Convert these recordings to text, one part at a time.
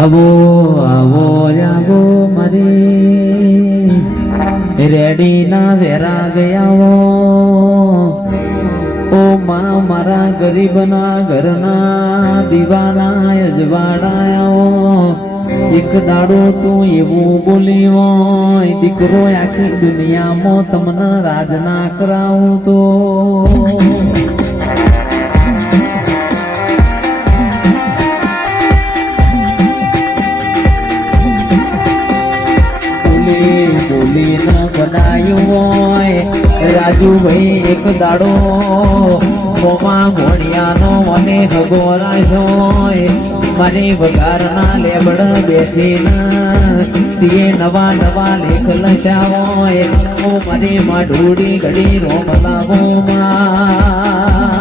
આવો આવો આવો મારી રેડી ના વેરા ગયાવો ઓ માં મારા ગરીબના ઘરના દીવાના અજવાડાયો એક દાડો તું એવું બોલી હોય દીકરો આખી દુનિયામાં તમને રાજ ના કરાવું તો બનાયું હોય રાજુભાઈ એક દાડો મોમાં મોણિયાનો મને હગોરાયો હોય મને વગારના લેબડ બેઠીને તે નવા નવા લેખ લખ્યા હોય ઓ મને માઢુડી ઘડી રોમ લાવો માં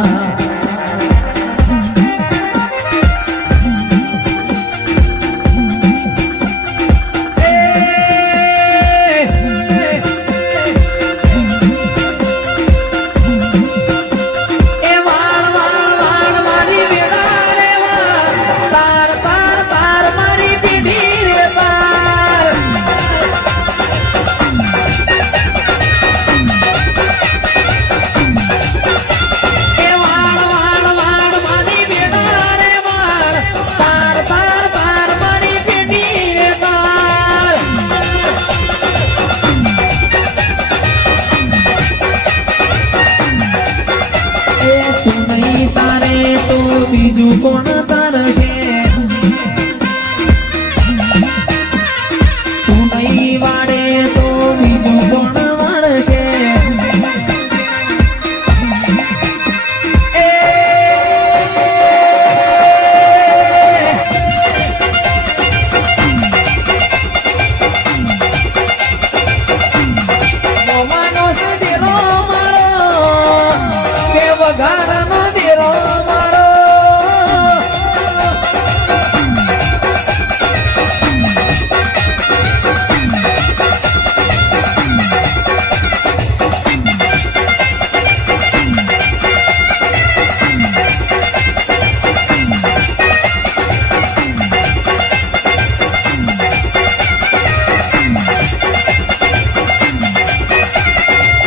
બીજું કોણ તારશે તું નહીં વાડે તો બીજું કોણ વાળશે મોમાનો સદેરો મારો કે વઘારનો દેરો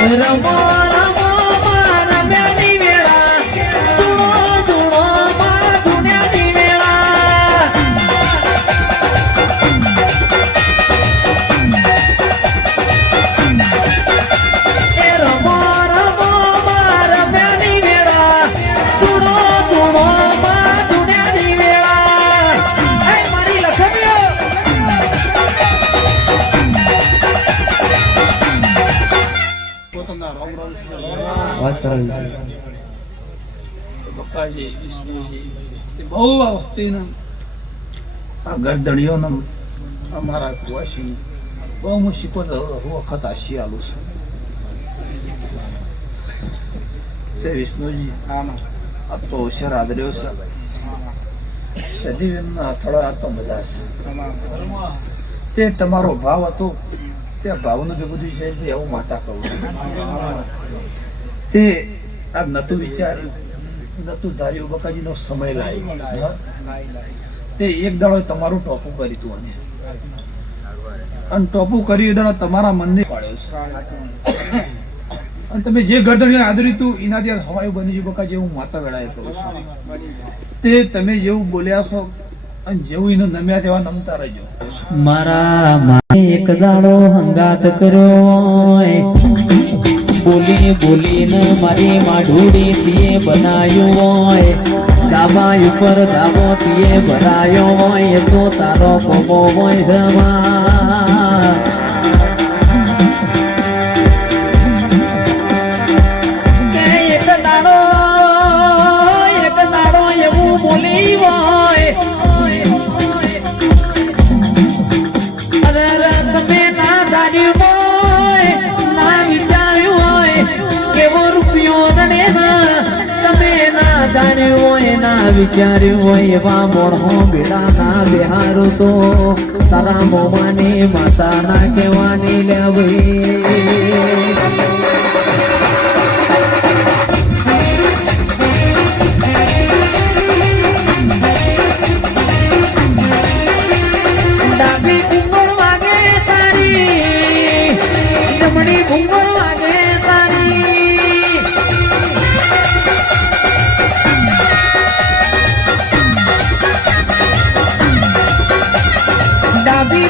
રમો રમો મારા બેની વેળા ધૂણો ધૂણો મારા ધૂણ્યાની વેળા એ રમો રમો મારા બેની વેળા ધૂણો ધૂણો મારા ધૂણ્યાની વેળા એ મારી લખમ્યો વાત કરાવી છે બપ્પાજી વિષ્ણુજી તે બહુ આ વસ્તીને આ ગરદડીઓને અમારા કુવાસી બહુ હું શીખવતો વખત આ શિયાળું છું તે વિષ્ણુજી આ તો અવસર આદર્યો છે સદીવેનના હથળા આ તો મજા છે તે તમારો ભાવ હતો તે ભાવનું જે બધું છે એવું માતા કહું તે આ નતું વિચાર્યું નતું ધાર્યું બકાજીનો સમય લાગ્યો તે એક દાડો તમારું ટોપું કર્યું તું અને ટોપું કર્યું દાડો તમારા મનને પાડ્યો છે અને તમે જે ગરદણીને આદર્યું તું એનાથી હવાયું બની ગયું બકાજી હું માતા વેળાએ કહું છું તે તમે જેવું બોલ્યા છો અને જેવું એને નમ્યા તેવા નમતા રહેજો મારા માએ એક દાડો હંગાત કર્યો બોલી બોલીને મારી માઢુડી તીએ બનાયું હોય ડાબા ઉપર ડાબો તીએ ભરાયો હોય તો તારો કોબો હોય જમા એક દાડો એવું બોલી હોય તમે ના ધાર્યું હોય ના વિચાર્યું હોય કેવો રૂપિયો રડે તમે ના ધાર્યું હોય ના વિચાર્યું હોય એવા મોણો બેડા ના બિહારો તો તારા મોમાની માતા ના કહેવાની લેવી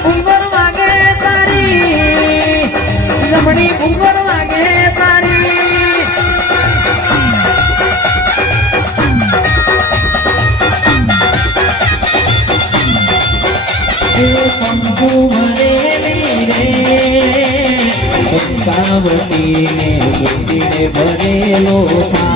ઘૂંઘર વાગે તારી જમણી ઘૂંઘર વાગે તારી એ કંકુ ભરેલી રે કંકાવતીને ગોપીને ભરેલો થાળ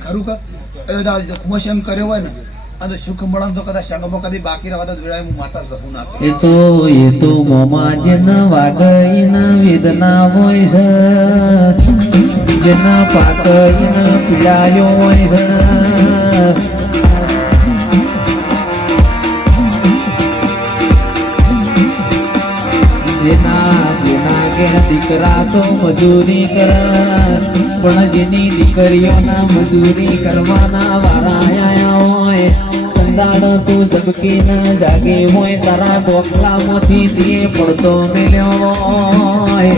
ખરું કા ખુમશમ કર્યો હોય ને અને સુખ મળે તો કદાચ સંગમો કદી બાકી રહેવા તો જોડાય હું માતા સપું ના એ તો મોમાં જેન વાગઈન વેદના હોય છે જેના પાકઈન પીડાયો હોય છે જેના કે દીકરા તો મજૂરી કરે પણ જેની દીકરીઓના મજૂરી કરવાના વારા આયા હોય કંદાડ તું ઝબકી ન જાગે હોય તારા બોકલામાંથી તે પડતો મેલ્યો હોય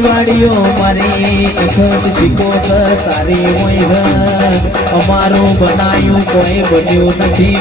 વાડીઓ મારી અખત શીખોત તારી હોય અમારું બનાયું કોઈ બન્યું નથી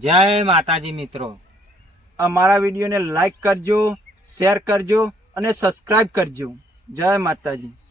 જય માતાજી મિત્રો, અમારા વિડીયોને લાઈક કરજો, શેર કરજો અને સબસ્ક્રાઇબ કરજો. જય માતાજી.